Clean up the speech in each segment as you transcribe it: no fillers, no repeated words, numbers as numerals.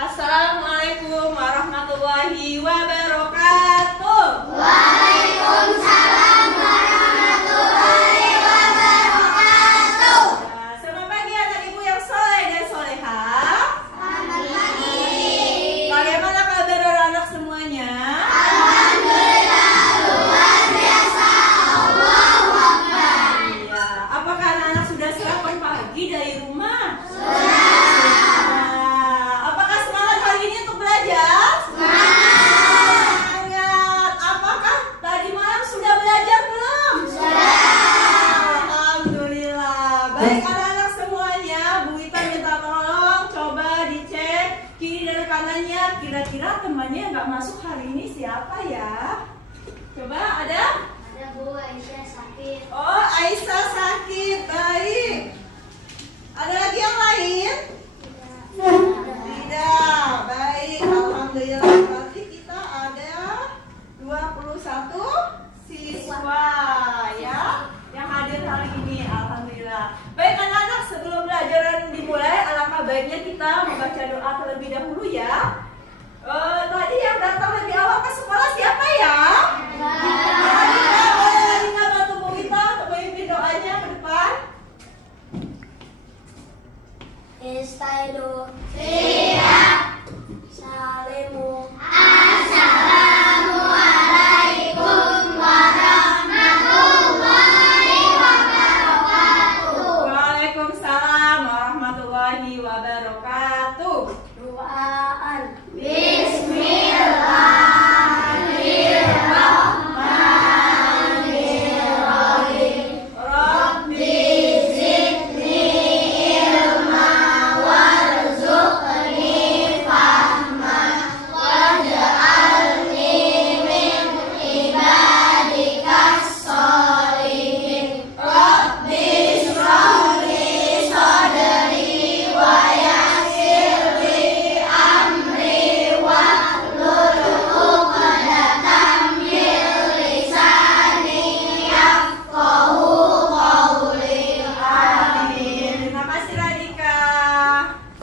Assalamualaikum warahmatullahi wabarakatuh. Waalaikumsalam warahmatullahi wabarakatuh. Nah, selamat pagi anak ibu yang soleh dan solehah. Selamat pagi. Bagaimana kabar anak-anak semuanya? Alhamdulillah luar biasa. Allahu Akbar. Iya. Apakah anak-anak sudah sarapan pagi dari rumah? Sudah. Apakah semangat hari ini untuk belajar? Semangat. Apakah tadi malam sudah belajar belum? Sudah. Alhamdulillah. Baik anak-anak semuanya, Bu Ita minta tolong coba dicek kiri dan kanannya. Kira-kira temannya yang nggak masuk hari ini siapa ya? Coba ada? Ada Bu Aisyah sakit. Oh, Aisyah sakit. Baik. Ada lagi yang lain? Tidak. Baik, alhamdulillah. Berarti kita ada 21 siswa ya yang hadir hari ini. Alhamdulillah. Baik anak-anak, sebelum pelajaran dimulai, alangkah baiknya kita membaca doa terlebih dahulu ya. Tadi yang datang lebih awal ke sekolah siapa ya? Boleh ingat bantu Bu Wita untuk memimpin doanya ke depan. Istaidu. Siap. Salimu. Assalamualaikum warahmatullahi wabarakatuh. Waalaikumsalam warahmatullahi wabarakatuh. Doaan. Bismillahirrahmanirrahim. Rabbi Zidni ilma warzuqni fahma waj'alni min ibadikas sholihin. Rabbi shrahli sadri wa yassirli amri wahlul 'uqdatam min lisani yafqahu qawli. Amin. Terima kasih Radika.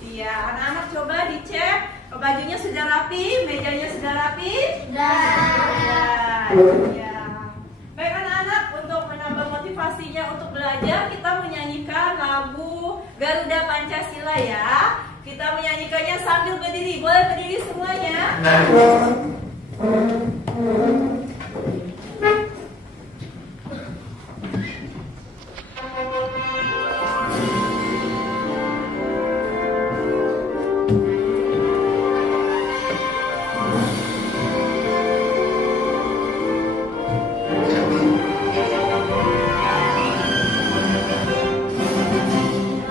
Iya, anak-anak coba dicek bajunya sudah rapi, mejanya sudah rapi. Sudah. Ya. Baik anak-anak, untuk menambah motivasinya untuk belajar, kita menyanyikan lagu Garuda Pancasila ya. Kita menyanyikannya sambil berdiri. Boleh berdiri semuanya?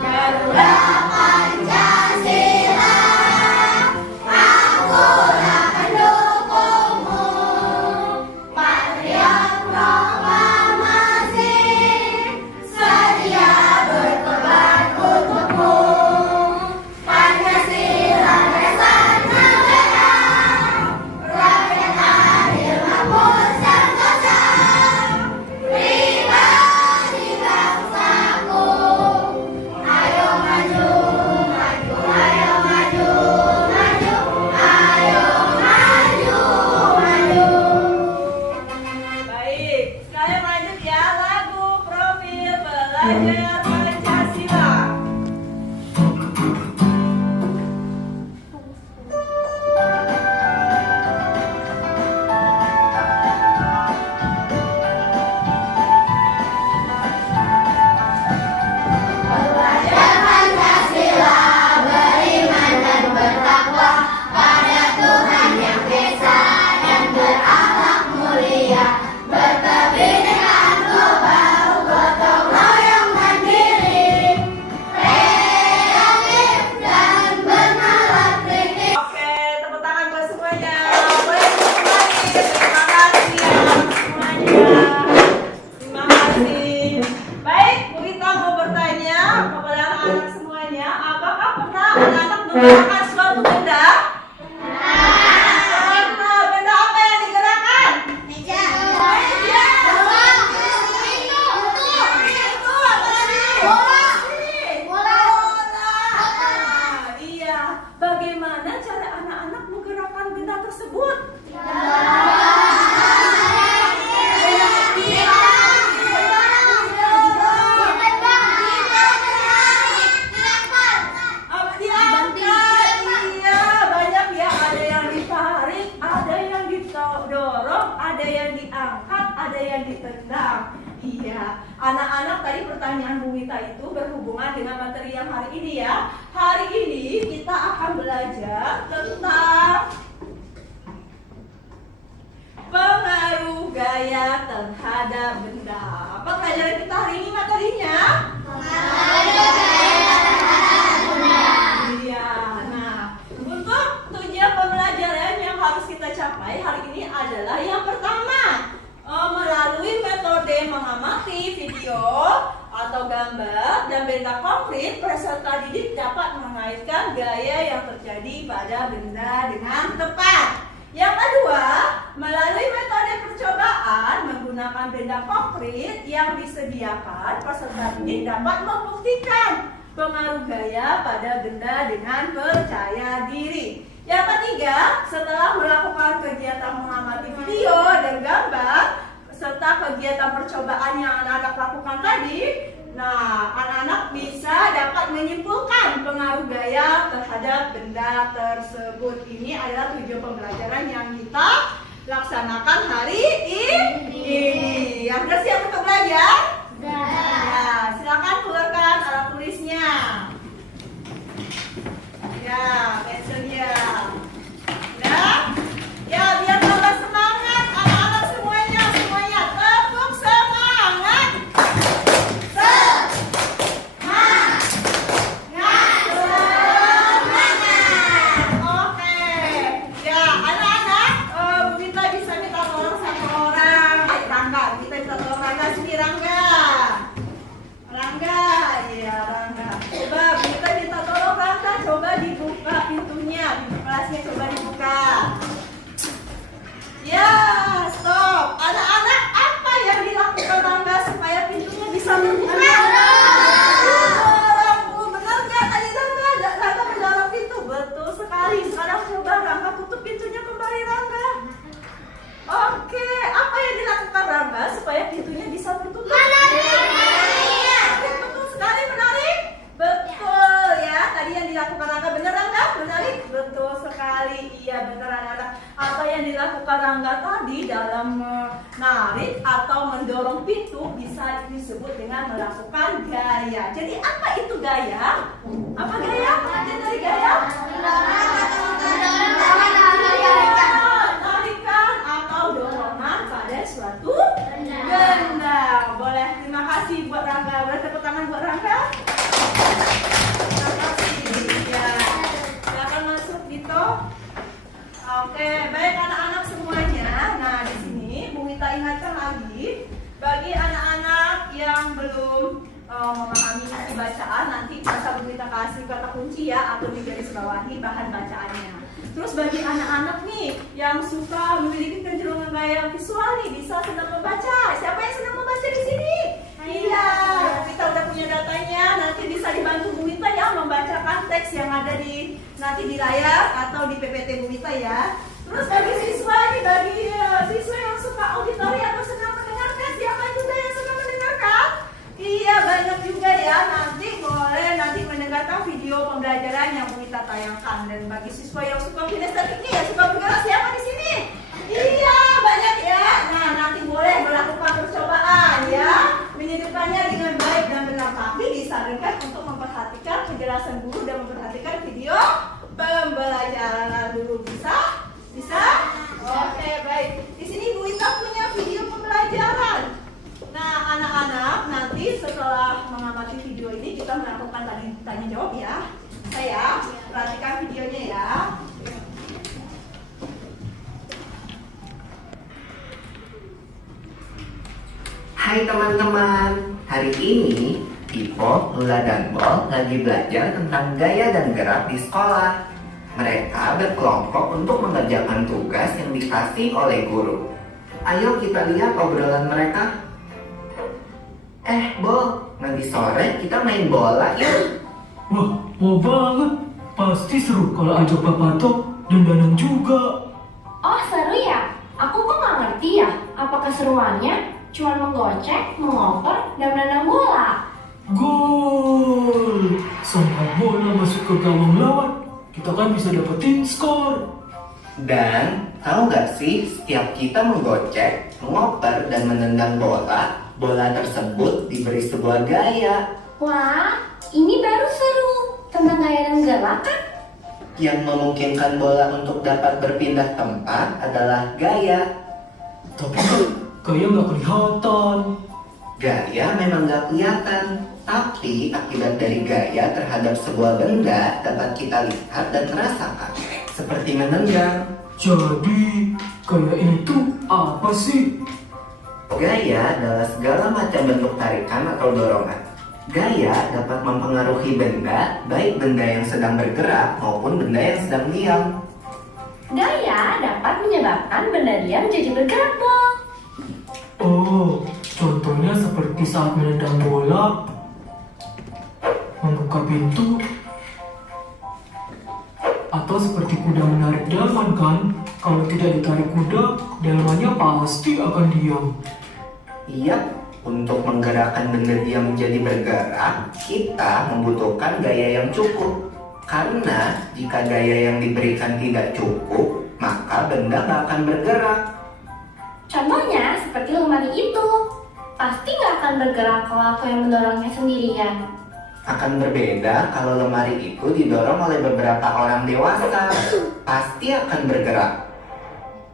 Garuda Pancasila, akulah pendukungmu. Patriot proklamasi, sedia berkorban untukmu. Pancasila dasar negara, rakyat adil makmur sentosa. Pribadi bangsaku, ayo maju, maju, ayo maju, maju, ayo maju, maju. Baik, sekarang lanjut ya lagu profil belajar Pancasila. Belajar Pancasila, beriman dan bertakwa pada Tuhan Yang Esa dan berakhlak mulia, berkebinekaan global, gotong royong mandiri, kreatif dan bernalar kritis. Oke, tepuk tangan buat semuanya. Boleh kembali. Terima kasih semuanya. Terima kasih. Baik, Bu Ita mau bertanya kepada anak-anak semuanya, apakah pernah anak-anak menggerakkan suatu benda? Pernah. Benda apa yang digerakkan? Meja. Meja. Itu. Itu apa tadi? Bola. Bola. Iya. Bagaimana bagaimana cara anak-anak menggerakkan benda tersebut? Ditendang. Iya, anak-anak tadi pertanyaan Bu Wita itu berhubungan dengan materi yang hari ini ya. Hari ini kita akan belajar tentang pengaruh gaya terhadap benda. Apa pelajaran kita hari ini materinya? Iya, nah untuk tujuan pembelajaran yang harus kita capai hari ini adalah yang pertama, melalui metode mengamati video atau gambar dan benda konkret, peserta didik dapat mengaitkan gaya yang terjadi pada benda dengan tepat. Yang kedua, melalui metode percobaan menggunakan benda konkret yang disediakan, peserta didik dapat membuktikan pengaruh gaya pada benda dengan percaya diri. Yang ketiga, setelah melakukan kegiatan mengamati video dan gambar serta kegiatan percobaan yang anak-anak lakukan tadi, nah anak-anak bisa dapat menyimpulkan pengaruh gaya terhadap benda tersebut. Ini adalah tujuan pembelajaran yang kita laksanakan hari ini. Yang sudah siap untuk belajar? Ya, silakan keluarkan alat tulisnya. Ya, pensilnya. Nah, ya biar tambah semangat anak-anak semuanya, tepuk semangat. Semangat. Oke. Ya, anak-anak, Bu Wita bisa minta tolong satu orang. Rangga, kita minta tolong Rangga sini, Rangga. Rangga, ya Rangga. Coba Bu Wita minta tolong Rangga, coba dibuka pintunya, pintu kelasnya coba dibuka. Ya, stop. Anak-anak, apa yang dilakukan Rangga supaya pintunya bisa terbuka? Dorong, benar nggak tadi Rangga mendorong pintu? Betul sekali. Sekarang coba Rangga tutup pintunya kembali, Rangga. Oke, apa yang dilakukan Rangga supaya pintunya bisa tertutup? Betul sekali, menarik. Betul ya, tadi yang dilakukan Rangga benar Rangga? Menarik? Betul sekali, iya benar anak-anak. Apa yang dilakukan Rangga tadi dalam menarik atau mendorong pintu bisa disebut dengan melakukan gaya. Jadi apa itu gaya? Apa gaya? Artinya dari gaya? Tarikan atau dorongan pada suatu benda. Boleh, terima kasih buat Rangga. Boleh tepuk tangan buat Rangga? Terima kasih. Ya, silakan masuk gitu. Oke, baik anak-anak semuanya. Nah, di sini Bu Wita ingatkan lagi bagi anak-anak yang belum memahami isi bacaan, nanti bisa Bu Wita kasih kata kunci ya atau di garis bawahi bahan bacaannya. Terus bagi anak-anak nih yang suka memiliki kecenderungan gaya visual nih, bisa sedang membaca. Siapa yang sedang membaca di sini? Iya, kita udah punya datanya. Nanti bisa dibantu Bu Wita ya membacakan teks yang ada di nanti di layar atau di PPT Bu Wita ya. Terus bagi siswa nih, bagi siswa yang suka auditori atau senang mendengarkan, siapa juga yang senang mendengarkan? Iya, banyak juga ya. Nanti boleh mendengarkan video pembelajaran yang Bu Wita tayangkan. Dan bagi siswa yang suka kinestetiknya ya, suka bergerak, siapa di sini? Iya, banyak ya. Nah, nanti boleh melakukan percobaan ya, menyelipkannya dengan baik dan benar. Tapi disarankan untuk memperhatikan penjelasan guru dan memperhatikan video pembelajaran dulu. Bisa? Oke, baik. Di sini Bu Wita punya video pembelajaran. Nah, anak-anak, nanti setelah mengamati video ini kita melakukan tanya jawab ya. Saya perhatikan videonya ya. Hai teman-teman, hari ini Ipo, Lula, dan Bol lagi belajar tentang gaya dan gerak di sekolah. Mereka berkelompok untuk mengerjakan tugas yang dikasih oleh guru. Ayo kita lihat obrolan mereka. Bol, nanti sore kita main bola yuk. Wah, mau banget. Pasti seru kalau ajak Papa Tok dan Danang juga. Oh seru ya? Aku kok nggak ngerti ya. Apa keseruannya? Cuma menggocek, mengoper, dan menendang bola. Gol! Sampai bola masuk ke gawang lawan, kita kan bisa dapetin skor. Dan tahu gak sih, setiap kita menggocek, mengoper, dan menendang bola, bola tersebut diberi sebuah gaya Wah, ini baru seru. Tentang gaya dan gerak kan? yang memungkinkan bola untuk dapat berpindah tempat adalah gaya. Tapi kan kayak nggak kelihatan. Gaya memang gak kelihatan, tapi akibat dari gaya terhadap sebuah benda dapat kita lihat dan rasakan, seperti menendang. Jadi, kayak itu apa sih? Gaya adalah segala macam bentuk tarikan atau dorongan. Gaya dapat mempengaruhi benda, baik benda yang sedang bergerak maupun benda yang sedang diam. Gaya dapat menyebabkan benda diam jadi bergerak, Bol. Oh, contohnya seperti saat menendang bola, membuka pintu, atau seperti kuda menarik delman kan? Kalau tidak ditarik kuda, delmannya pasti akan diam. Iya, untuk menggerakkan benda diam menjadi bergerak, kita membutuhkan gaya yang cukup. Karena jika gaya yang diberikan tidak cukup, maka benda nggak akan bergerak. Contohnya seperti lemari itu. Pasti nggak akan bergerak kalau aku yang mendorongnya sendirian. Akan berbeda kalau lemari itu didorong oleh beberapa orang dewasa. Pasti akan bergerak.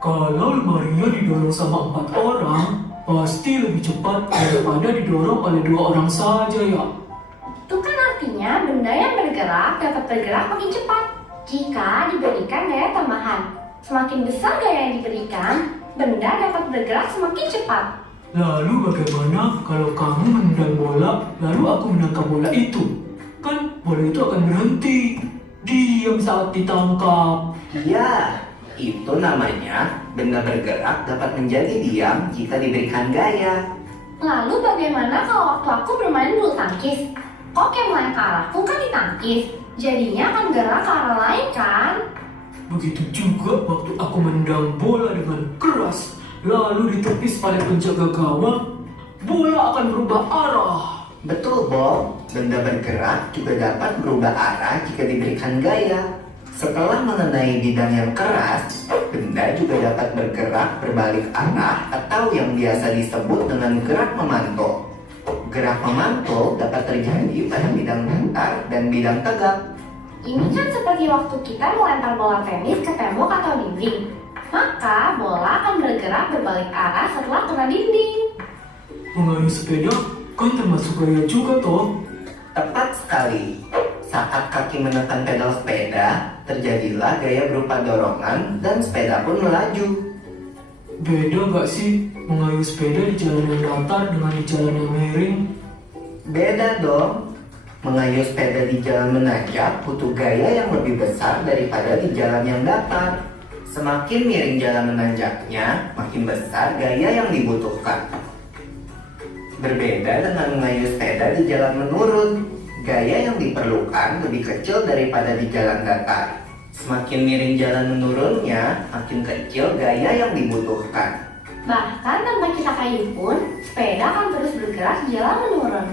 Kalau lemarinya didorong sama 4 orang, pasti lebih cepat daripada didorong oleh 2 orang saja ya. Itu kan artinya benda yang bergerak dapat bergerak makin cepat jika diberikan gaya tambahan. Semakin besar gaya yang diberikan, benda dapat bergerak semakin cepat. Lalu bagaimana kalau kamu menendang bola, lalu aku menangkap bola itu? Kan bola itu akan berhenti, diam saat ditangkap. Iya, itu namanya benda bergerak dapat menjadi diam jika diberikan gaya. Lalu bagaimana kalau waktu aku bermain bulu tangkis? Kok yang mulai ke arahku kan ditangkis, jadinya akan gerak ke arah lain kan? Begitu juga waktu aku menendang bola dengan keras, lalu ditepis pada penjaga gawang, bola akan berubah arah. Betul, Bob. Benda bergerak juga dapat berubah arah jika diberikan gaya. Setelah mengenai bidang yang keras, benda juga dapat bergerak berbalik arah atau yang biasa disebut dengan gerak memantul. Gerak memantul dapat terjadi pada bidang datar dan bidang tegak. Ini kan seperti waktu kita melempar bola tenis ke tembok atau dinding. Maka bola akan bergerak berbalik arah setelah kena dinding. Mengayuh sepeda kan termasuk gaya juga toh. Tepat sekali. Saat kaki menekan pedal sepeda, terjadilah gaya berupa dorongan dan sepeda pun melaju. Beda gak sih mengayuh sepeda di jalan yang datar dengan di jalan yang miring? Beda dong. Mengayuh sepeda di jalan menanjak butuh gaya yang lebih besar daripada di jalan yang datar. Semakin miring jalan menanjaknya, makin besar gaya yang dibutuhkan. Berbeda dengan mengayuh sepeda di jalan menurun, gaya yang diperlukan lebih kecil daripada di jalan datar. Semakin miring jalan menurunnya, makin kecil gaya yang dibutuhkan. Bahkan tanpa kita kayuh pun, sepeda akan terus bergerak di jalan menurun.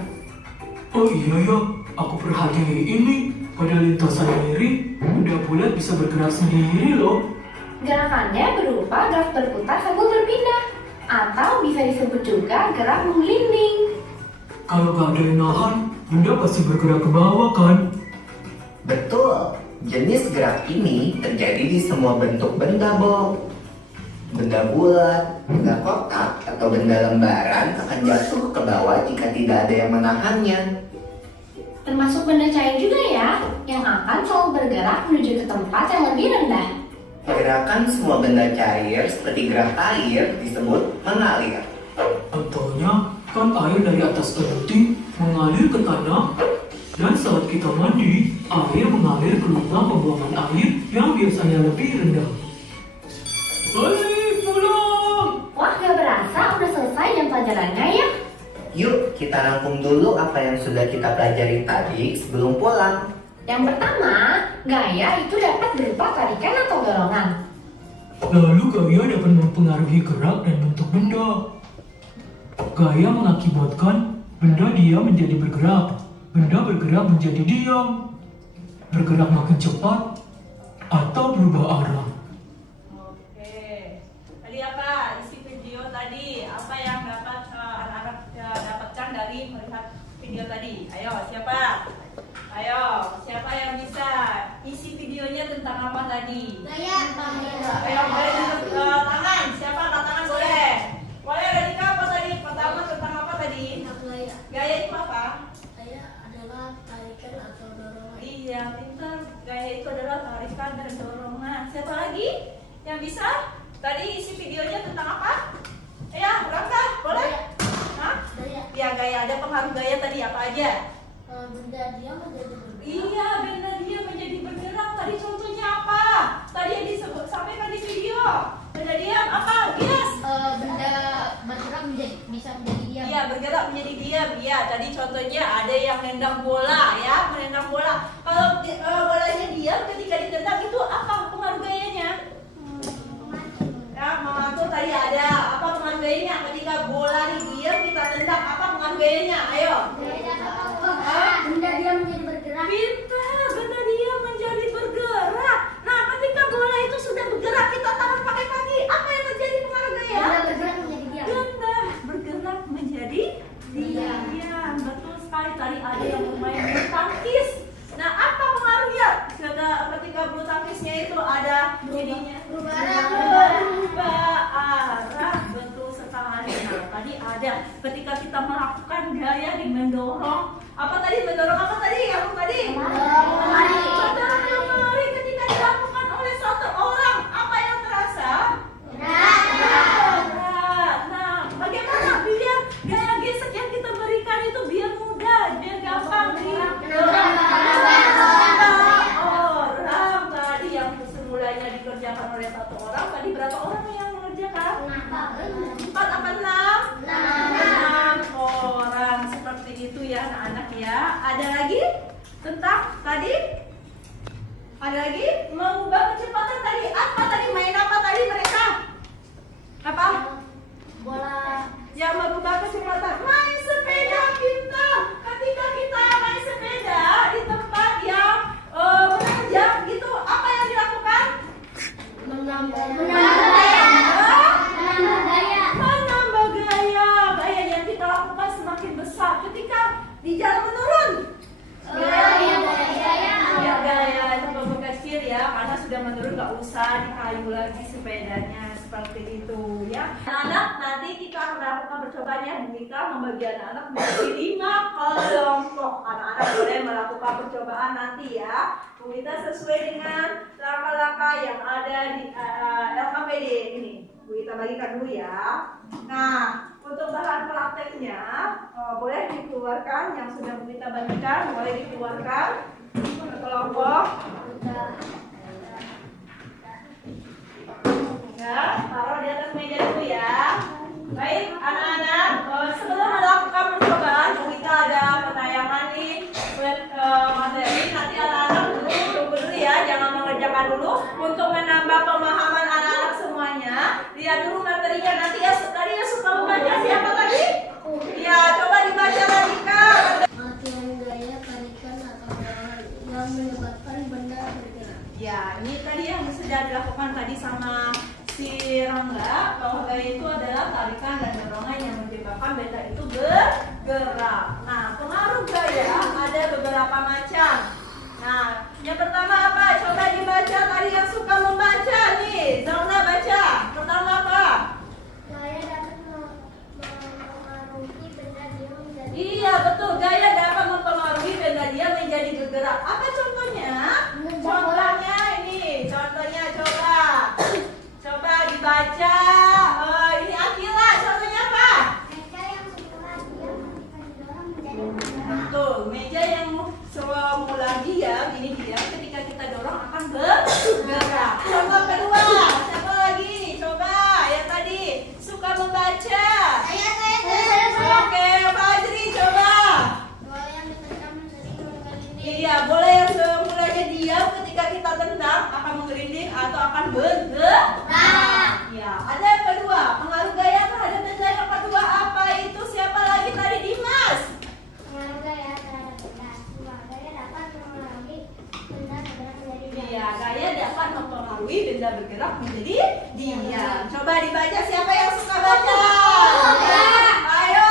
Oh iya ya, aku perhatiin ini pada lintasan miring, benda bulat bisa bergerak sendiri loh. Gerakannya berupa gerak berputar sambil berpindah, atau bisa disebut juga gerak menggelinding. Kalau gak ada yang nahan, benda pasti bergerak ke bawah kan? Betul, jenis gerak ini terjadi di semua bentuk benda, Bob. Benda bulat, benda kotak, atau benda lembaran akan jatuh ke bawah jika tidak ada yang menahannya. Termasuk benda cair juga ya, yang akan selalu bergerak menuju ke tempat yang lebih rendah. Gerakan semua benda cair seperti gerak air disebut mengalir. Contohnya, kan air dari atas tebing mengalir ke tanah, dan saat kita mandi, air mengalir ke lubang pembuangan air yang biasanya lebih rendah. Balik pulang! Wah, gak berasa udah selesai jam pelajarannya ya. Yuk, kita rangkum dulu apa yang sudah kita pelajari tadi sebelum pulang. Yang pertama, gaya itu dapat berupa tarikan atau dorongan. Lalu gaya dapat mempengaruhi gerak dan bentuk benda. Gaya mengakibatkan benda diam menjadi bergerak, benda bergerak menjadi diam, bergerak makin cepat, atau berubah arah. Oke. Tadi apa isi video tadi? Apa yang dapat anak-anak dapatkan dari melihat video tadi? Ayo, siapa? Ayo, siapa yang bisa? Isi videonya tentang apa tadi? Gaya. Ayo, boleh tunjuk tangan. Siapa angkat tangan boleh? Boleh, Radika apa tadi? Pertama tentang apa tadi? Gaya. Gaya itu apa? Gaya adalah tarikan atau dorongan. Iya, pintar. Gaya itu adalah tarikan dan dorongan. Siapa lagi yang bisa? Tadi isi videonya tentang apa? Ya, Rangga, boleh? Hah? Gaya. Ya, gaya. Ada pengaruh gaya tadi apa aja? Benda dia menjadi bergerak. Iya, benda dia menjadi bergerak. Tadi contohnya apa? Tadi yang disebut sampaikan di video. Benda diam apa? Yes. Benda bergerak bisa menjadi diam. Iya, bergerak menjadi diam. Iya, tadi contohnya ada yang menendang bola ya, menendang bola. Kalau bolanya diam ketika ditendang itu apa pengaruh gayanya? Ya, mengatur tadi ada. Apa pengaruh gayanya? Ketika bola diam kita tendang, apa pengaruh gayanya? Ayo. Benda dia menjadi bergerak. Pintar, benda dia menjadi bergerak. Nah, ketika bola itu sudah bergerak, kita tahan pakai kaki. Apa yang terjadi pengaruh gaya? Benda bergerak menjadi diam. Benda bergerak menjadi diam. Betul sekali. Tadi ada yang bermain bulu tangkis. Nah, apa pengaruhnya? Ketika bulu tangkisnya itu ada jadinya Berubah arah. berubah arah. Betul sekali. Nah, tadi ada ketika kita melakukan gaya di mendorong. Apa tadi mendorong apa tadi? Yang tadi? Mendorong lemari ketika dilakukan oleh satu orang. Apa yang terasa? Berat. Nah, bagaimana biar gaya gesek yang kita berikan itu biar mudah, biar gampang orang tadi yang semulanya dikerjakan oleh satu orang, tadi berapa orang yang mengerjakan? 4 apa 6? 6 orang. Seperti itu ya anak-anak ya. Ada lagi tentang tadi? Ada lagi mengubah kecepatan tadi. Apa tadi? Main apa tadi mereka? Apa? Bola. Yang merubah kecepatan. Main sepeda pintar. Ketika kita main sepeda di tempat yang menanjak gitu, apa yang dilakukan? Menambah gaya. Menambah gaya. Gaya yang kita lakukan semakin besar. Ketika di jalan menurun. Ya, gaya itu kecil ya, karena sudah menurun nggak usah dikayu lagi sepedanya seperti itu ya. Anak nanti kita akan melakukan percobaan ya. Kita membagi anak-anak menjadi 5 kelompok. Anak-anak boleh melakukan percobaan nanti ya. Kita sesuai dengan langkah-langkah yang ada di LKPD ini. Kita bagikan dulu ya. Nah, untuk bahan prakteknya boleh dikeluarkan yang sudah kita bagikan, boleh dikeluarkan ke kelompok. Ya, taruh di atas meja dulu ya. Baik, anak-anak, sebelum melakukan percobaan, kita ada penayangan nih materi. Nanti anak-anak tunggu dulu ya, jangan mengerjakan dulu. Untuk menambah pemahaman anak-anak semuanya, lihat dulu materinya. Nanti ya, tadi ya suka membaca siapa tadi? Ya, coba dibaca lagi Kak. Latihan gaya tarikan atau dorongan yang menyebabkan benda bergerak. Ya, ini tadi yang sudah dilakukan tadi sama si Rangga, bahwa gaya itu adalah tarikan dan dorongan yang menyebabkan benda itu bergerak. Nah, pengaruh gaya ada beberapa macam. Nah, yang pertama apa? Coba dibaca tadi yang suka membaca nih. Zauna baca. Pertama apa? Gaya dapat mempengaruhi benda dia menjadi. Iya, betul. Gaya dapat mempengaruhi benda dia menjadi bergerak. Apa contohnya? Contohnya ini. Contohnya coba. Coba dibaca. Ini Akila. Contohnya apa? Meja yang semula dia ketika didorong menjadi bergerak. Betul. Meja yang semula dia, ini dia. Ketika kita dorong akan bergerak. akan bergerak. Ya, ada yang kedua, pengaruh gaya terhadap benda yang kedua apa itu? Siapa lagi tadi, Dimas? Pengaruh gaya terhadap benda. Gaya dapat mempengaruhi benda bergerak menjadi diam. Iya, gaya dapat mempengaruhi benda bergerak menjadi diam. Coba dibaca, siapa yang suka baca? Ayo,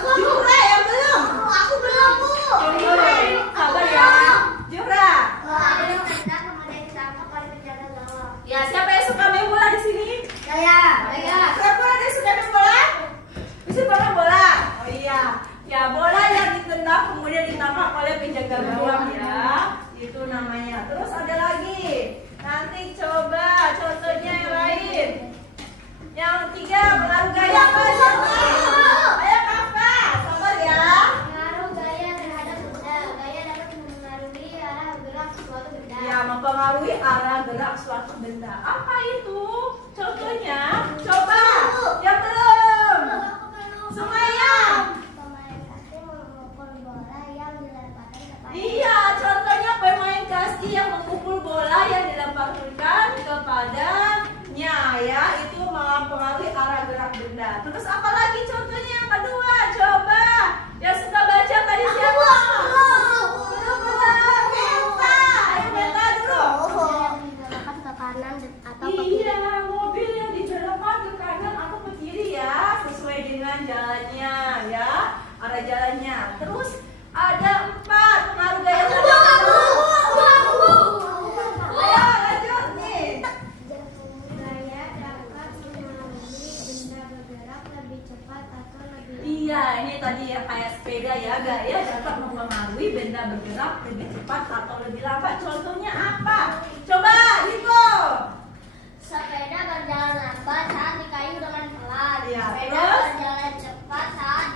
Jura yang belum? Aku belum, Bu. Sabar ya, Jura. Ada benda kemudian ditangkap oleh penjaga gawang. Ya, siapa yang suka main bola di sini? Gaya. Siapa ada yang suka main bola? Bisa main bola? Oh iya. Ya, bola yang ditendang kemudian ditangkap oleh penjaga gawang ya. Itu namanya. Terus ada lagi. Nanti coba contohnya yang lain. Yang ketiga, pengaruh gaya apa? Siapa? Ayo kakak, sabar ya. Pengaruh gaya terhadap benda. Gaya dapat mempengaruhi arah gerak suatu benda. Ya, mempengaruhi arah gerak suatu benda. Apa itu? Contohnya, coba. Yang belum. Sumaya. Pemain kaki memukul bola yang dilemparkan kepada. Iya, contohnya pemain kasti yang memukul bola yang dilemparkan kepadanya ya, itu mempengaruhi arah gerak benda. Terus apa lagi contohnya yang kedua? Coba. Yang suka baca tadi siapa? Belum. Meta. Ayo Meta dulu. Dibelokkan ke kanan atau ke kiri. Iya, mobil yang dibelokkan ke kanan atau ke kiri ya, sesuai dengan jalannya ya, arah jalannya. Terus ada 4 pengaruh gaya terhadap Ayo lanjut nih. Gaya dapat mempengaruhi benda bergerak lebih cepat atau lebih lambat. Iya, ini tadi ya kayak sepeda ya, gaya dapat mempengaruhi benda bergerak lebih cepat atau lebih lambat. Contohnya apa? Coba, Hiko. Sepeda berjalan lambat saat dikayu dengan pelan. Iya, Sepeda terus? berjalan cepat saat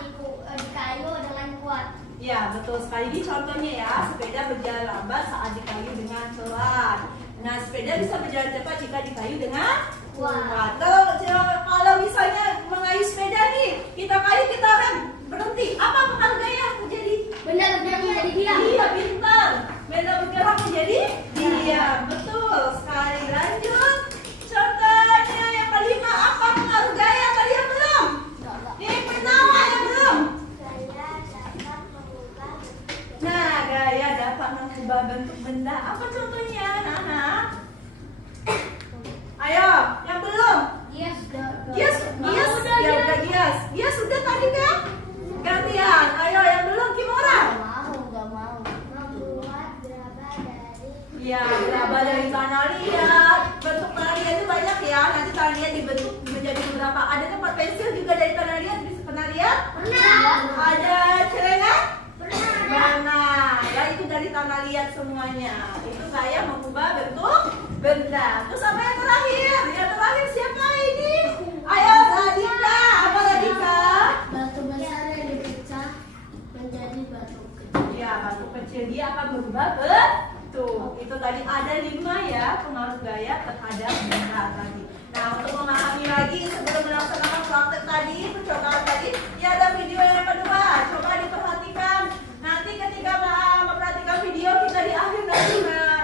dikayu dengan kuat. Ya, betul sekali. Ini contohnya ya, sepeda berjalan lambat saat dikayu dengan pelan. Nah, sepeda bisa berjalan cepat jika dikayu dengan kuat. Kalau misalnya mengayuh sepeda nih, kita kayu, kita rem, berhenti. Apa pengaruh gaya terjadi? Benda bergerak menjadi diam. Iya, pintar. Benda bergerak menjadi diam. Betul sekali. Lanjut. Contohnya yang kelima, apa pengaruh gaya? Tadi yang belum? Ini pertama yang belum. Gaya dapat mengubah bentuk. Nah, gaya dapat mengubah bentuk benda. Apa contohnya, anak-anak? Ayo, yang belum? Yes, Gias, Gias sudah tadi kan? Gantian. Ayo, yang belum, Kimura. Gak mau. Membuat gerabah dari. Iya, gerabah dari tanah liat. Bentuk tanah liat itu banyak ya. Nanti tanah liat dibentuk menjadi beberapa. Ada tempat pensil juga dari tanah liat. Pernah lihat? Pernah. Ada celengan? Pernah. Nah, ya itu dari tanah liat semuanya. Itu saya mengubah bentuk benda. Terus apa yang terakhir? Yang terakhir siapa ini? Ayo Radika. Apa Radika? Batu besar yang dipecah menjadi batu kecil. Ya, batu kecil dia akan berubah bentuk. Itu tadi ada 5 ya pengaruh gaya terhadap benda tadi. Nah, untuk memahami lagi sebelum melaksanakan praktek tadi, percobaan tadi, ya ada video yang kedua. Coba diperhatikan. Nanti ketika memperhatikan video kita di akhir nanti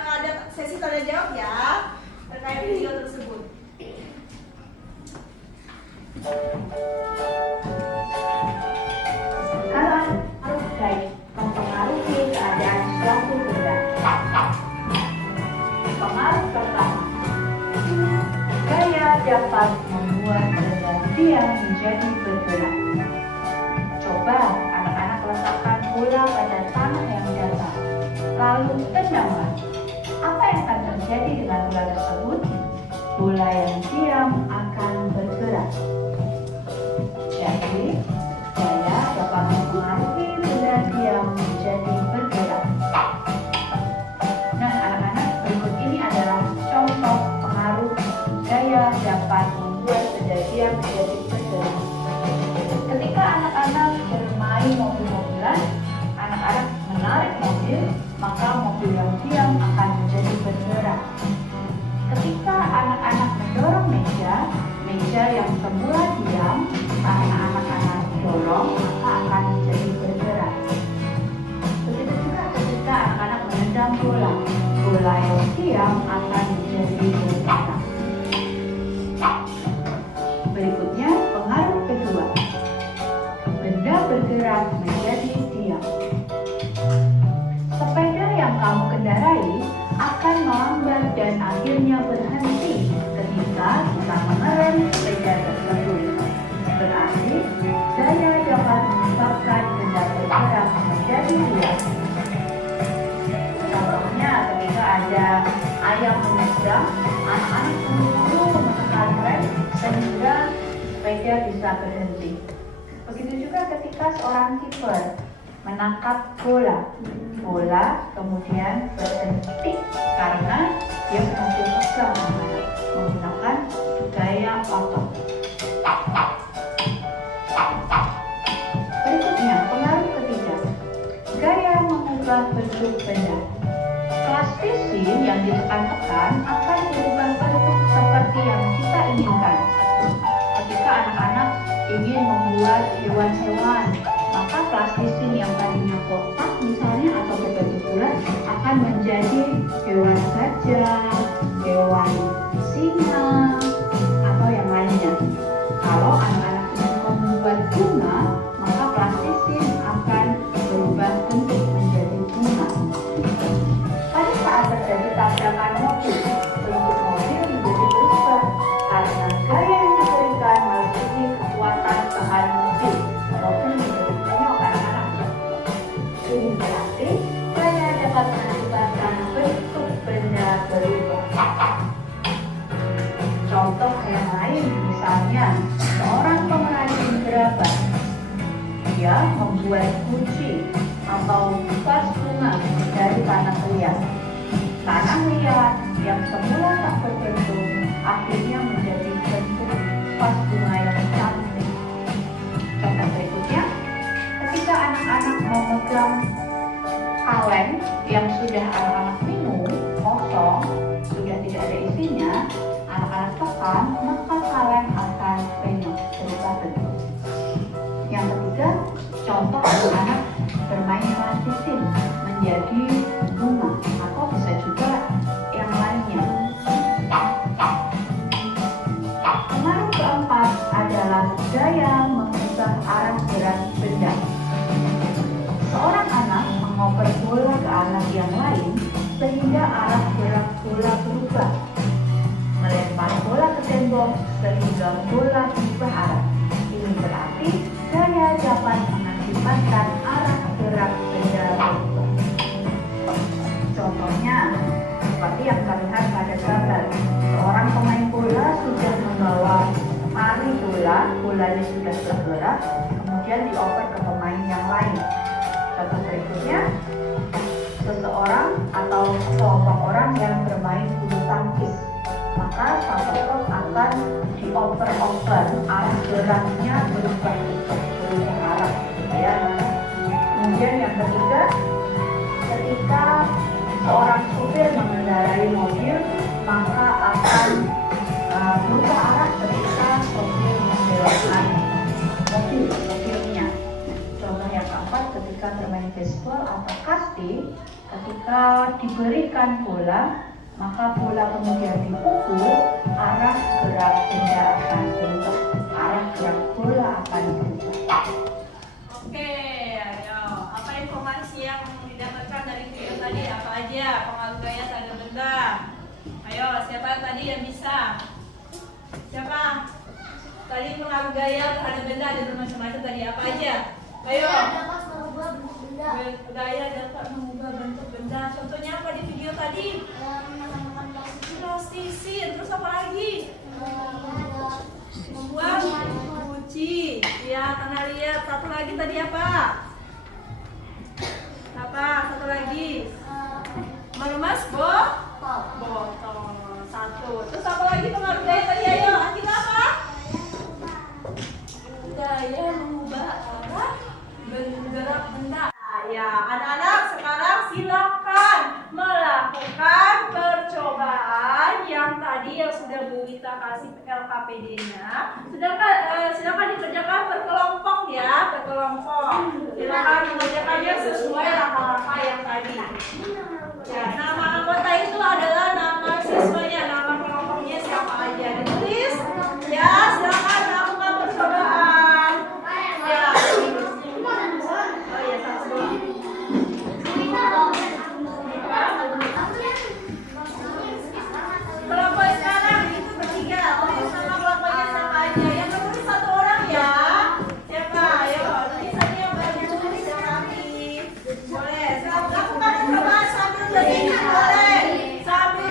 ada sesi tanya jawab ya terkait video tersebut. Sekarang arus gaya mempengaruhi keadaan suatu benda. Pengaruh pertama, gaya dapat membuat benda diam menjadi bergerak. Coba anak-anak letakkan bola pada tanah yang datar, lalu tendanglah. Apa yang akan terjadi dengan bola tersebut? Bola yang diam akan bergerak. Jadi, gaya dapat mempengaruhi benda diam menjadi bergerak. Nah, anak-anak, berikut ini adalah contoh pengaruh gaya dapat membuat benda diam menjadi bergerak. Ketika anak-anak bermain mobil-mobilan, anak-anak menarik mobil, maka mobil yang diam akan menjadi bergerak. bisa berhenti. Begitu juga ketika seorang kiper menangkap bola, kemudian berhenti karena dia berhasil pegang menggunakan gaya otot. Berikutnya, pengaruh ketiga, gaya mengubah bentuk benda. Plastisin yang ditekan-tekan akan berubah bentuk seperti yang kita inginkan. Ketika anak-anak ingin membuat hewan-hewan, maka plastisin yang tadinya kotak misalnya atau berbentuk bulat akan menjadi hewan gajah, hewan singa, atau yang lainnya. Kalau anak-anak ingin membuat bunga, maka plastisin akan berubah bentuk menjadi bunga. Pada saat terjadi tabrakan mobil, bentuk mobil menjadi berubah karena gaya yang diberikan melebihi kekuatan bahan mobil. Mobil menjadi penyok anak-anak. Ini berarti gaya dapat mengakibatkan bentuk benda berubah. Contoh yang lain, misalnya seorang pengrajin gerabah, dia membuat kunci atau vas bunga dari tanah liat. Tanah liat yang semula tak berbentuk akhirnya menjadi bentuk vas bunga yang cantik. Contoh berikutnya, ketika anak-anak memegang kaleng yang sudah anak-anak minum kosong, sudah tidak ada isinya, anak-anak tekan, maka kaleng akan penyok berubah bentuk. Yang ketiga, contoh anak-anak bermain plastisin menjadi bunga atau bisa juga yang lainnya. Pengaruh keempat adalah gaya mengubah arah gerak benda. Seorang anak mengoper bola ke anak yang lain sehingga arah gerak bola berubah. Melempar bola ke tembok sehingga bola berubah arah. Ini berarti gaya dapat mengakibatkan arah gerak benda berubah. Contohnya, seperti yang terlihat pada gambar, seorang pemain bola sudah membawa mari bolanya sudah bergerak, kemudian dioper ke pemain yang lain. Contoh berikutnya, seseorang atau sekelompok orang yang bermain bulu tangkis, maka shuttlecock akan dioper-oper, arah geraknya berubah arah, ya. Kemudian yang ketiga, ketika seorang supir mengendarai mobil, maka akan berubah arah ketika sopir membelokkan mobilnya. Contoh yang keempat, ketika bermain baseball atau kasti, ketika diberikan bola, maka bola kemudian dipukul, arah gerak benda akan berubah, arah gerak bola akan berubah. Oke, ayo. Apa informasi yang didapatkan dari video tadi? Apa aja pengaruh gaya terhadap benda? Ayo, siapa tadi yang bisa? Siapa? Tadi pengaruh gaya terhadap benda ada bermacam-macam tadi. Apa aja? Ayo. dapat merubah bentuk benda. Gaya dapat mengubah bentuk benda. Contohnya apa di video tadi? Menambahkan plastisin. Plastisin. Terus apa lagi? Ada Membuat kunci. Ya, tanah liat. Satu lagi tadi apa? Apa? Satu lagi. Mengemas botol. Satu. Terus apa lagi pengaruh gaya tadi? Ayo, kita apa? Gaya mengubah arah bergerak benda. Ya, anak-anak sekarang silakan melakukan percobaan yang tadi yang sudah Bu Wita kasih LKPD-nya. Silakan dikerjakan berkelompok ya, berkelompok. Silakan mengerjakannya sesuai langkah-langkah yang tadi. Ya, nama anggota itu adalah nama siswanya, nama kelompoknya siapa aja. Ditulis. Ya, silakan melakukan percobaan. Ya. Oh ya, satu. Kelompok sekarang itu bertiga. Tulis nama kelompoknya siapa aja. Yang menulis satu orang ya. Siapa? Ayo, tulisannya yang baru tulis yang rapi. Boleh. Lakukan percobaan sambil berdiri. Boleh. Sambil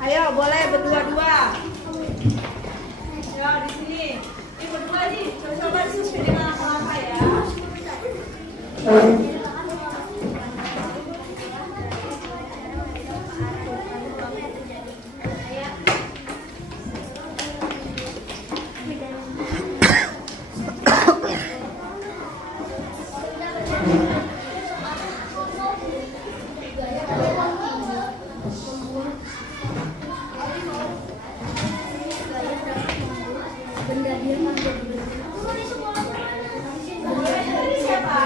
Ayo, boleh berdua-dua. Ya, di sini. Ini berdua nih. Coba disusun dengan langkah ya. Benda dia menjadi benda. Siapa?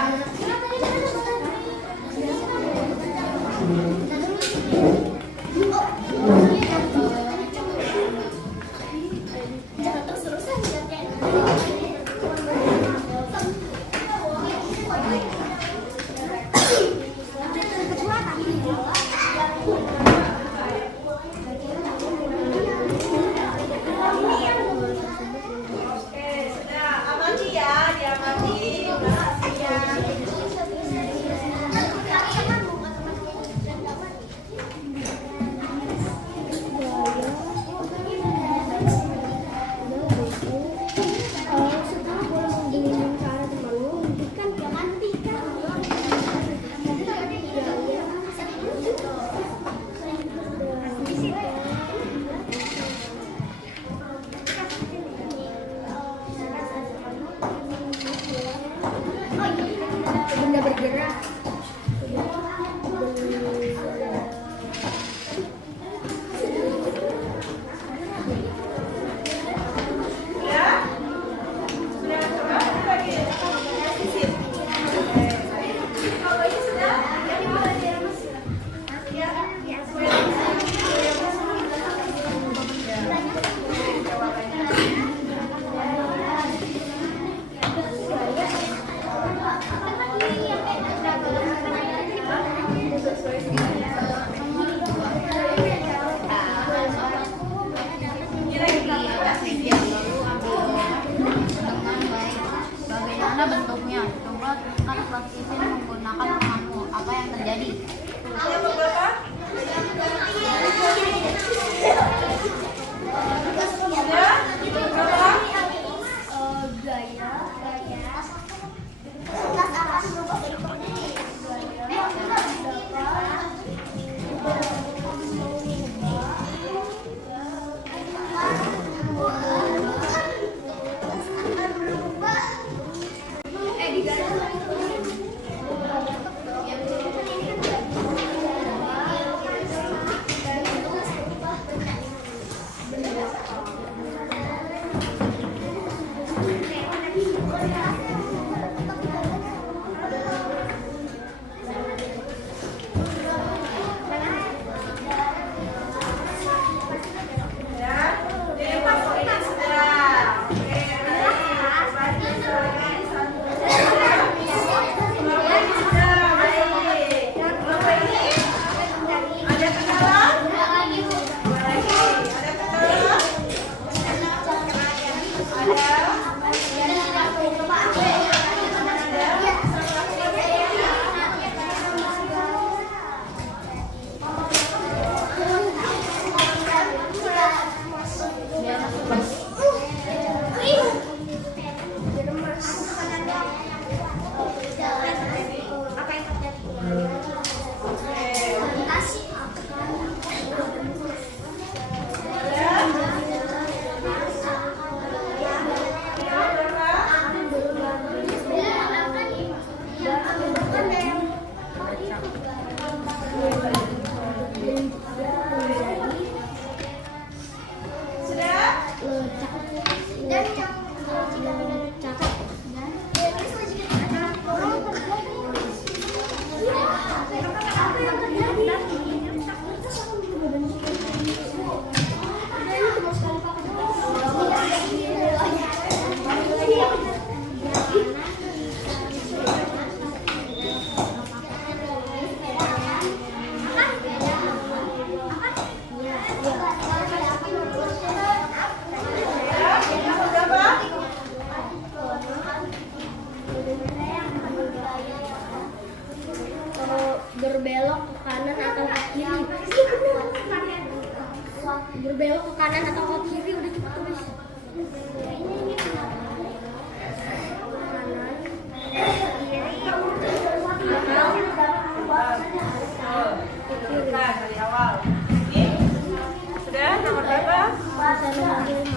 berbelok ke kanan atau ke kiri udah cepet tulis. Ini kenapa? Kanan, kiri, Nah, dari awal. Ini sudah nomor berapa? bahasa nomor 5.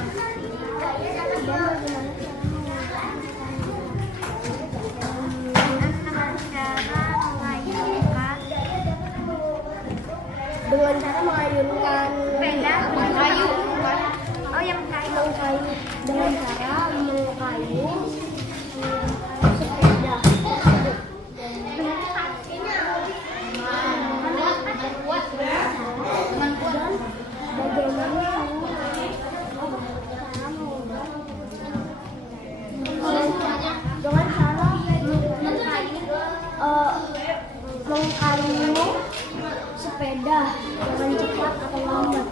Dengan cara mengayunkan kayu. Oh, yang kayu. Dengan cara mengkayu sepeda. Dan bagaimana dengan cara mengkayu sepeda dengan cepat atau lambat.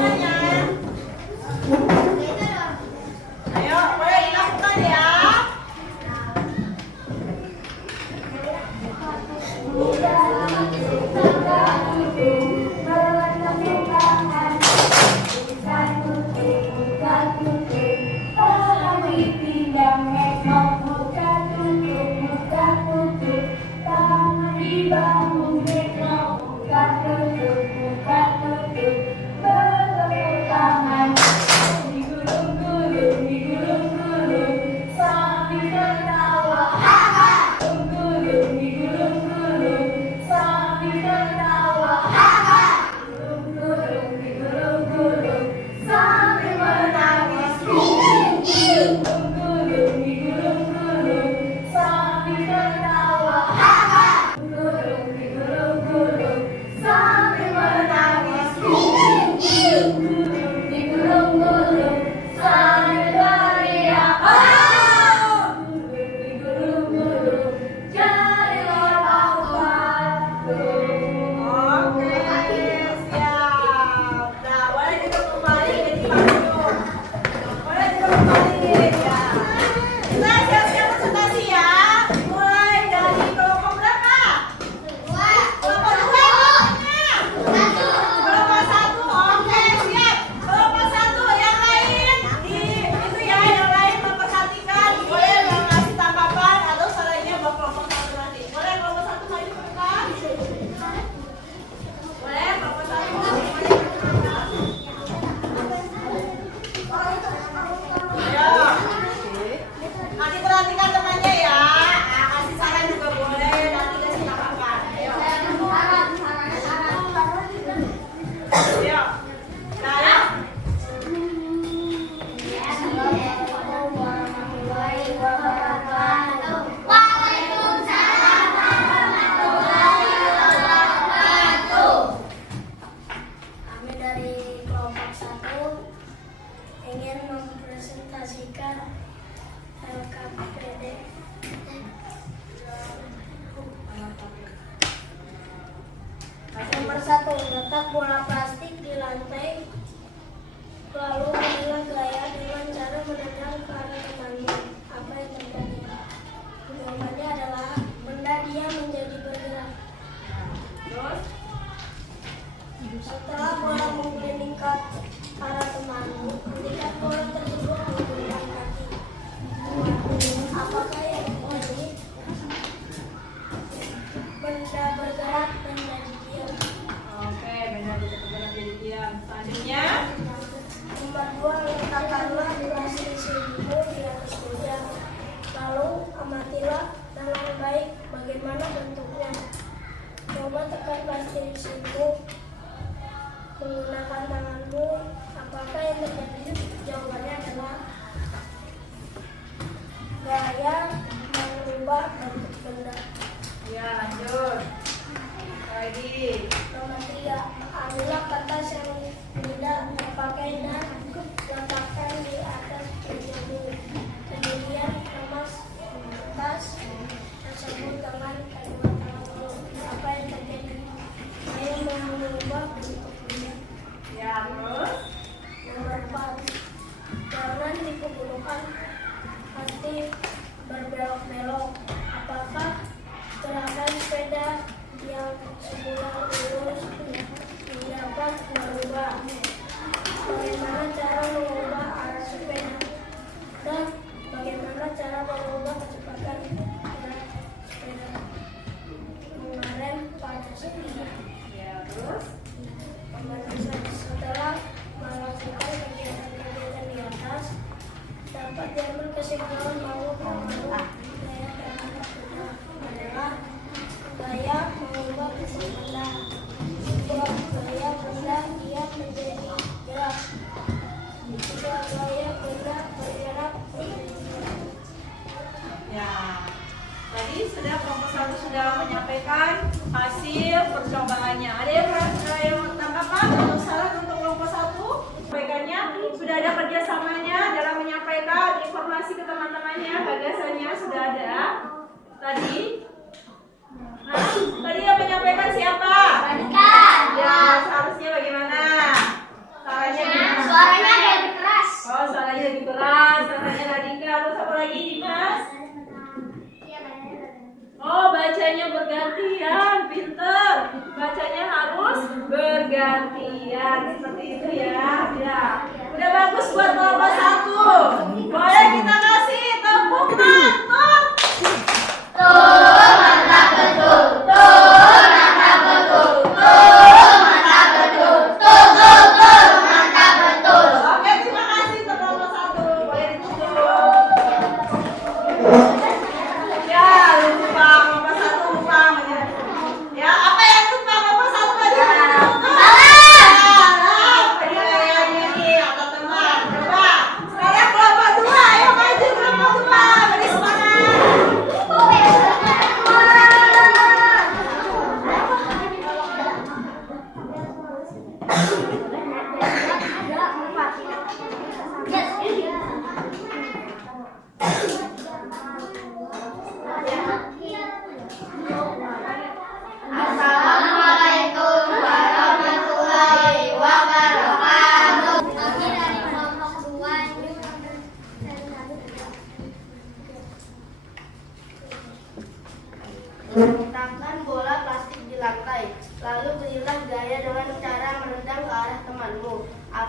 tangannya. Ayo, boleh dilakukan ya. Nomor 1, letak bola plastik di lantai, lalu berilah gaya dengan cara menendang ke arah temanmu. Apa yang terjadi? Jawabannya adalah benda diam menjadi bergerak. Setelah bola mengelilingi ke arah temanmu, ketika bola tersebut menggunakan kaki, apakah yang terjadi? Benda bergerak menjadi diam. Oke, benda bergerak jadi diam. Selanjutnya, Nomor 2, letakkanlah plastik seribu di atas meja. Lalu amatilah dengan baik bagaimana bentuknya. Coba tekan plastik seribu menggunakan tanganmu. Apakah yang terjadi? Jawabannya adalah gaya mengubah bentuk benda. ya lanjut. Lagi. Nomor 3, ambillah kertas yang tidak terpakai dan letakkan di atas mejamu. Kemudian kemas kertas tersebut dengan kedua tanganmu. Apa yang terjadi? Ayo mengubah bentuk benda. Ya, terus. Nomor 4, jangan dikumpulkan pasti berbelok-belok. Apakah gerakan sepeda yang semula lurus dapat berubah? Bagaimana cara mengubah arah sepeda? Dan bagaimana cara mengubah kecepatan gerak sepeda? Mengarem pada sepeda. Ya, terus. Setelah melakukan kegiatan-kegiatan di atas, dapat diambil kesimpulan bahwa pengaruh gaya terhadap benda adalah gaya mengubah bentuk benda. Sebab gaya benda dia menjadi gerak. Sebab gaya benda bergerak menjadi gerak. Ya. Tadi sudah kelompok 1 sudah menyampaikan hasil percobaannya. Ada yang tanggapan atau saran untuk kelompok 1? Sampaikannya sudah ada kerjasamanya dalam menyampaikan informasi ke teman-temannya, gagasannya sudah ada. Tadi, tadi yang menyampaikan siapa? Ya, seharusnya bagaimana? Caranya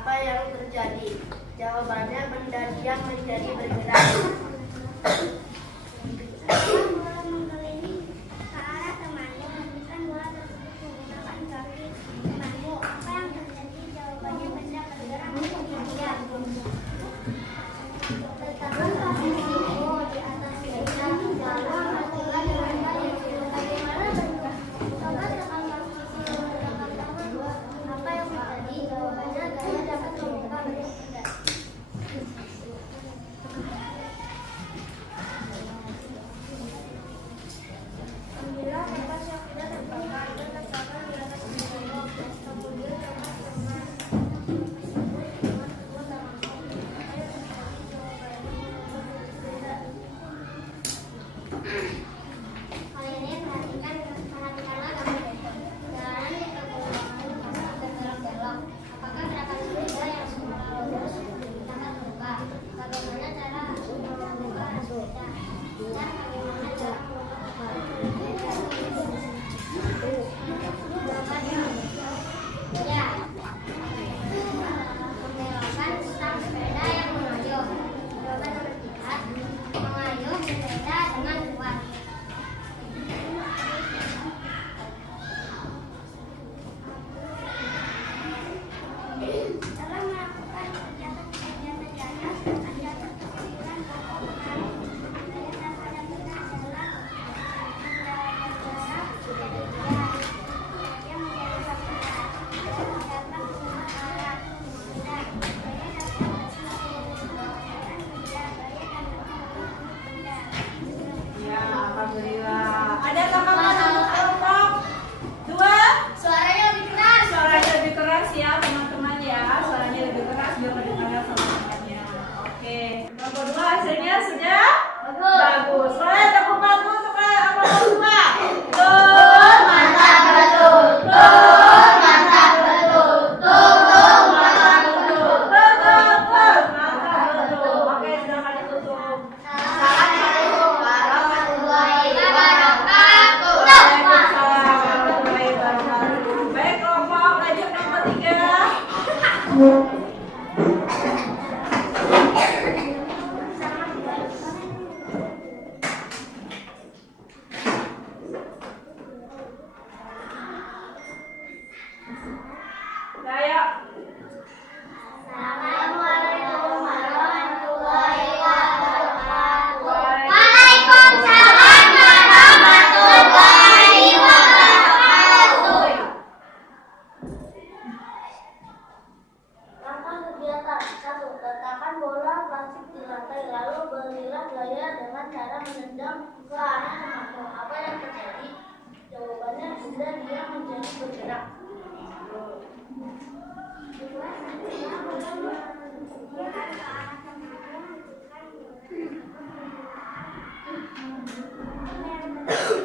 apa yang terjadi? Jawabannya benda diam menjadi bergerak. Bola mengelilingi ke arah temanmu, bukan bola tersebut menggunakan kaki temanmu. Apa yang terjadi? Jawabannya benda bergerak menjadi diam. Letakkan kakimu di atas meja, lalu ambillah dengan baik. Bagaimana bergerak? Coba tekan kaki di belakang tanganmu. Apa yang terjadi? Jawabannya gaya dapat membuka banyak benda. Ambillah kertas yang sudah terbakar dan letakkan di atas meja. Kemudian lepas teman. Kali ini perhatikanlah gambar berikut. Jalanan di pergelangan pasar bergelok-gelok. Apakah gerakan sepeda yang semula lurus akan berubah? Bagaimana cara membuka sepeda? Dan bagaimana cara membuka jawabannya ya. Membelokkan stang sepeda yang mengayuh. Jawaban nomor 3. Mengayuh sepeda dengan kuat. Dalam melakukan kegiatan-kegiatan di atas, ada kesimpulan pokok menarik. Daya terhadap benda adalah benda bergerak menjadi diam. Dia menjadi bergerak. Dapat mengubah arah benda. Daya dapat mengubahkan benda. Daya dapat mengubah benda. Ya, alhamdulillah. Ada tambahan untuk kelompok 2? Suaranya lebih keras. Suaranya lebih keras ya teman-teman ya. Suaranya lebih keras biar kedengaran sama temannya. Oke. Kelompok 2 hasilnya sudah bagus. Boleh tepuk tangan untuk kelompok 2. Tuh, mantap betul. Tuh, mantap betul. Tuh, mantap betul. Tuh, mantap betul. Oke, silakan ditutup. Assalamualaikum warahmatullahi wabarakatuh. Waalaikumsalam warahmatullahi wabarakatuh. Baik kelompok, lanjut nomor 3. Saya Assalamualaikum warahmatullahi wabarakatuh. Waalaikumsalam warahmatullahi wabarakatuh. Langkah kegiatan 1. Letakkan bola plastik di lantai, lalu berilah gaya dengan cara menendang ke arah temanmu. Apa yang terjadi? Jawabannya benda dia menjadi bergerak. 2. Setelah bola bergerak ke arah temanmu, menunjukkan apa yang terjadi?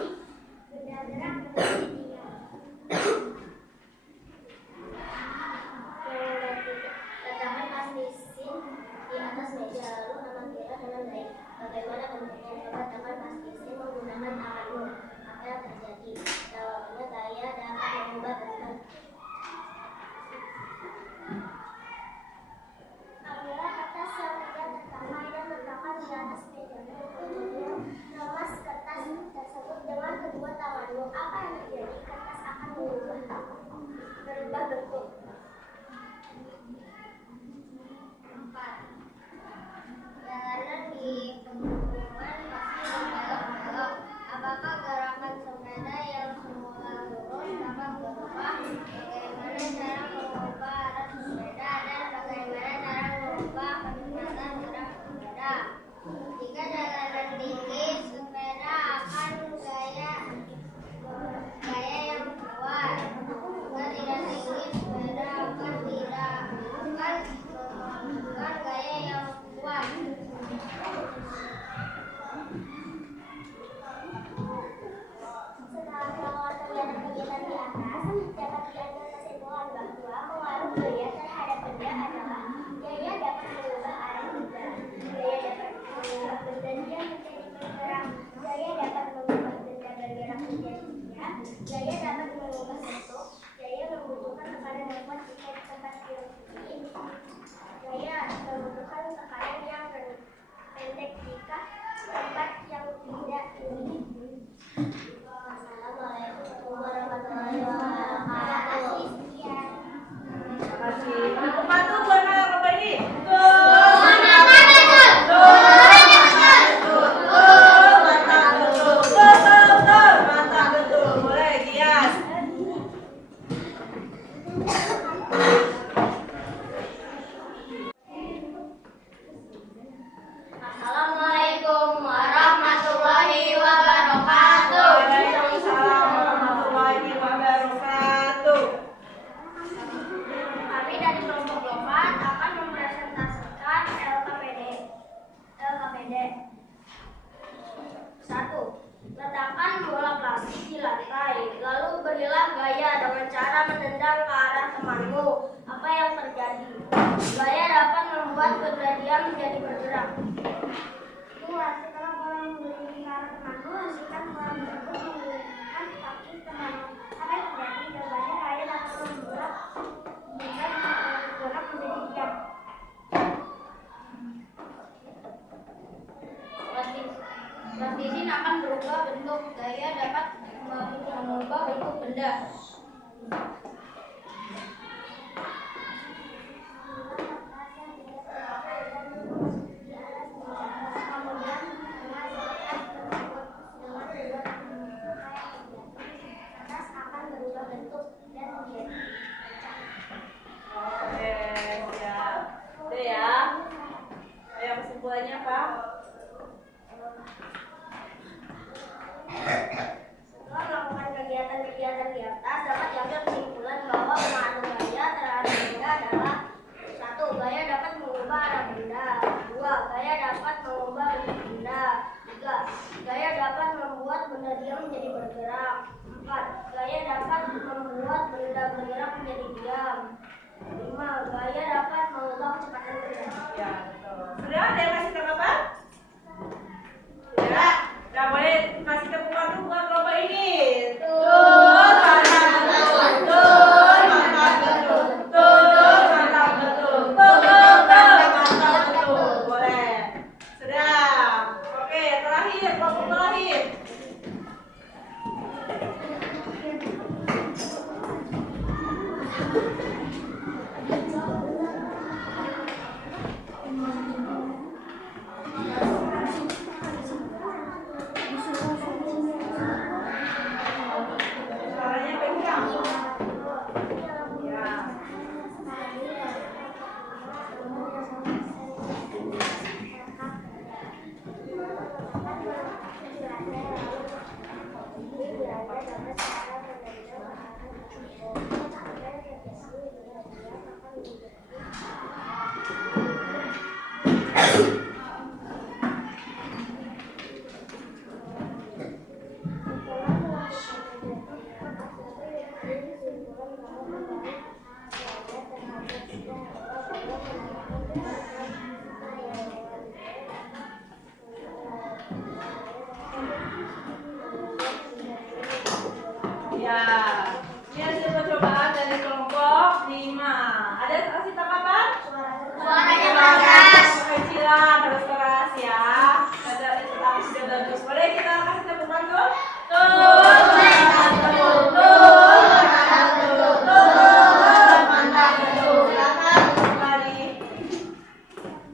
Benda gerak menjadi diam. Letakkan plastisin di atas meja, lalu amatilah dengan baik. Bagaimana bentuknya? Coba tekan plastisin menggunakan tanganmu. Apa yang terjadi? Jawabannya gaya dapat mengubah bentuk. membuat benda diam menjadi bergerak. 2. Setelah bola memberi lingkaran pemandu, hasilkan bola tersebut menggunakan kaki pemandu. Apa yang terjadi? Jawabannya gaya dapat membuat benda bergerak menjadi diam. Plastisin akan berubah bentuk. Gaya dapat mengubah bentuk benda. Oke, siap. Udah ya. Ayo kesimpulannya apa? Setelah melakukan kegiatan-kegiatan di atas, dapat diambil kesimpulan bahwa pengaruh gaya terhadap benda adalah 1. Gaya dapat mengubah arah benda. 2. Gaya dapat mengubah bentuk benda. 3. Gaya dapat membuat benda diam menjadi bergerak. 4. Gaya dapat membuat benda bergerak menjadi diam. 5. Gaya dapat mengubah kecepatan benda. Ya, betul. Sudah ada yang kasih tanggapan? Ya, nggak boleh kasih tepuk tangan buat lomba ini. Betul, mantap betul. Betul, mantap betul. Betul, mantap betul. Betul, mantap betul. Boleh. Sudah. Oke, terakhir, kelompok terakhir. Suaranya kencang. Ya. Ya, ini hasil percobaan dari kelompok 5. Ada kasih tanggapan? Suaranya bagus. Kecilan, harus keras ya. Ada tapi sudah bagus. Boleh kita kasih tepuk tangan? Tuh, mantap betul. Tuh, mantap betul. Tuh, mantap betul. Silakan kembali.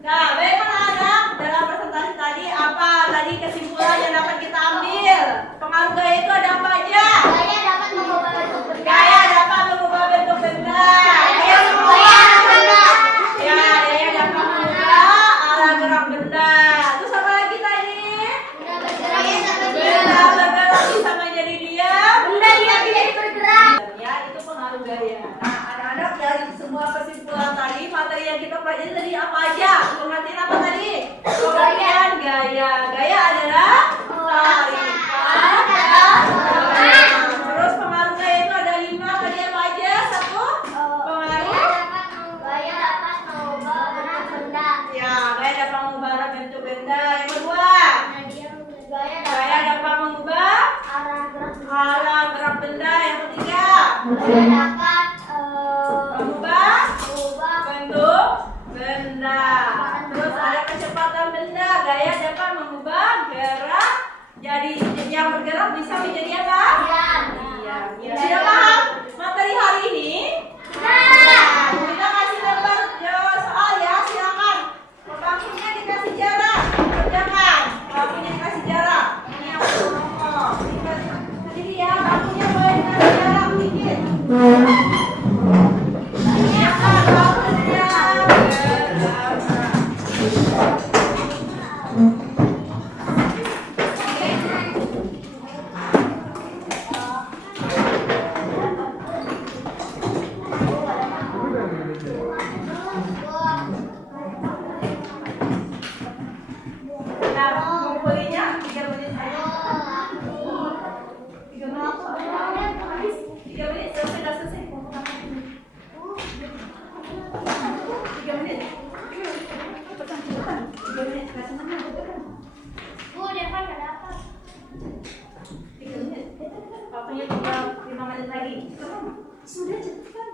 Nah, baik anak-anak, dalam presentasi tadi apa tadi kesimpulan yang dapat kita ambil? Pengaruh gaya itu ada apa aja? Gaya dapat mengubah bentuk benda. Gaya dapat mengubah bentuk benda. Ayo semua. Ya, gaya dapat mengubah arah gerak benda. Terus apa lagi tadi? Benda bergerak bisa menjadi diam. Benda diam menjadi bergerak. Ya, itu pengaruh gaya. Nah, anak-anak dari semua kesimpulan tadi, materi yang kita pelajari tadi apa aja? Pengertian apa tadi? Pengertian gaya. Gaya adalah tarikan dan gerak. Terus pengaruh gaya itu ada 5. Tadi apa aja? 1. Pengaruh. Gaya dapat mengubah bentuk benda. Ya, gaya dapat mengubah bentuk benda. Yang kedua, gaya dapat mengubah Arah gerak benda. arah gerak benda. Yang ketiga, Gaya dapat mengubah mengubah bentuk benda. Terus ada kecepatan benda. Gaya dapat mengubah gerak. Jadi yang bergerak bisa menjadi apa? diam. Iya. Sudah paham materi hari ini? Nah, kita kasih gambar soal ya. Silakan. Bangkunya dikasih jarak. Kerjakan. Bangkunya dikasih jarak. Ini yang ngomong. Sedikit ya. Bangkunya boleh dikasih jarak sedikit. Silakan. Bangkunya bergerak. Nah, ngumpulinnya 3 menit aja. 3 menit. 3 menit sudah selesai. 3 menit. Bu, Devan ada apa? Waktunya tinggal 5 menit lagi. Sudah cepat.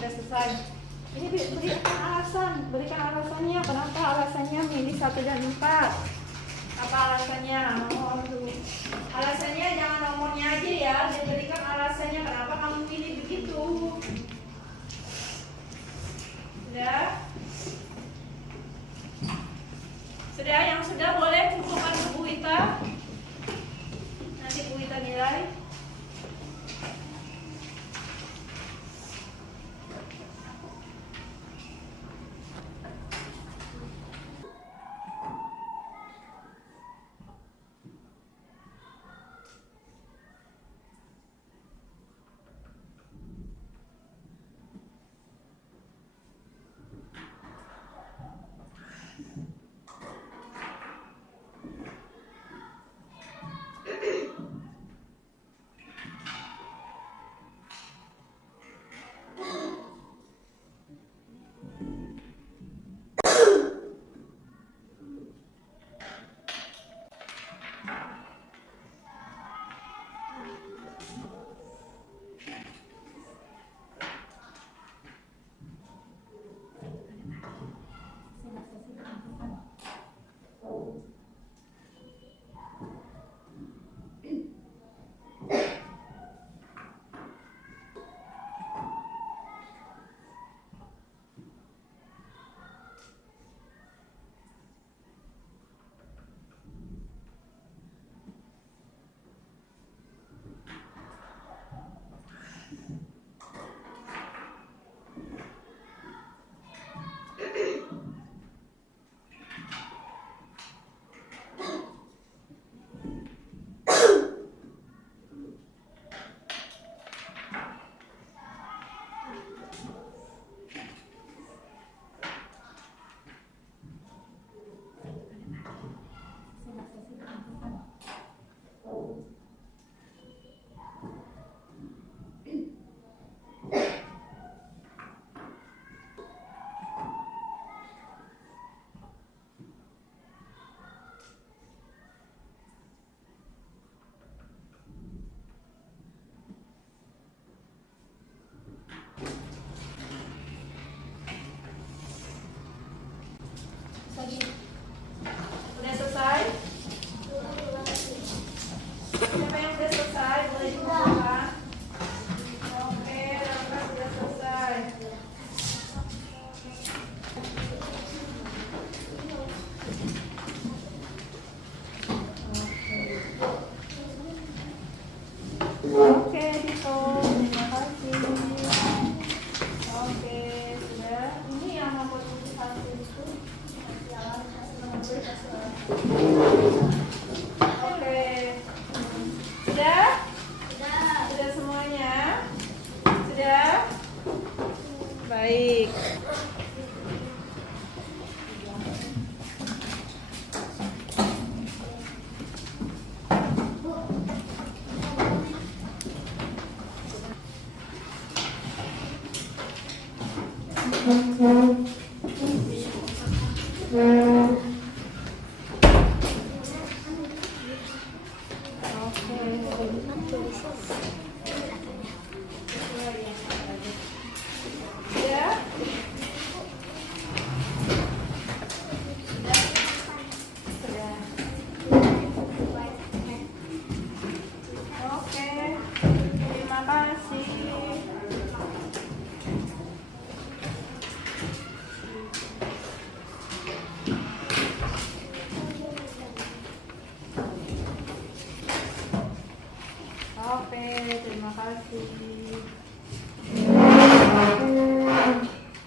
Sudah selesai. Ini berikan alasannya kenapa alasannya milih 1 dan 4. Apa alasannya? Alasannya jangan nomornya aja ya, diberikan alasannya kenapa kamu pilih begitu. Sudah? Sudah, yang sudah boleh kumpulkan ke Bu Ita. Nanti Bu Ita nilai. Udah selesai? Siapa yang udah selesai? Boleh dibuka. Oke, Raka sudah selesai. Oke, Dito, terima kasih. Oke, sudah. Ini yang nomor 1 itu. Oke. Sudah? Sudah semuanya? Sudah? Baik. Sudah? Sudah. Oke. Terima kasih. Oke, terima kasih.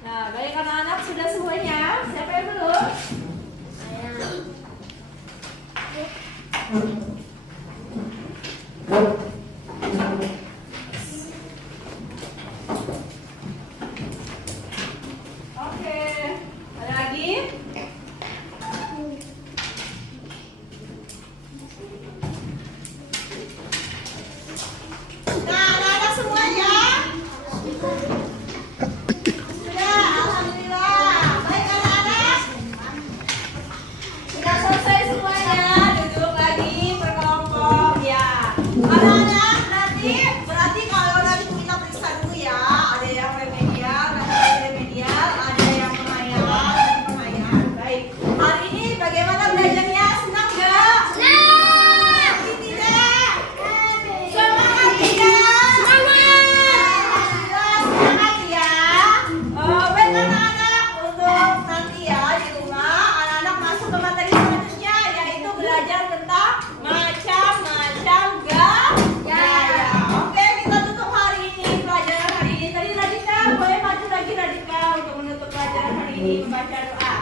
Nah, baik anak-anak sudah semuanya? Siapa yang belum? Oke, ada lagi? Nah, anak-anak semuanya? Sudah, alhamdulillah. Baik anak-anak. Sudah selesai semuanya. Duduk lagi berkelompok ya. Anak-anak berarti kalau nanti kita periksa dulu ya. Ada yang remedial, ada yang pengayaan. Baik. Hari ini bagaimana belajarnya? Senang nggak? Senang. Tidak. Semangat tidak? Semangat ya. Baik anak-anak, untuk nanti ya di rumah anak-anak masuk ke materi selanjutnya, yaitu belajar tentang macam-macam gaya. Oke, kita tutup hari ini pelajaran hari ini. Tadi Radika boleh maju lagi Radika untuk menutup pelajaran hari ini membaca doa.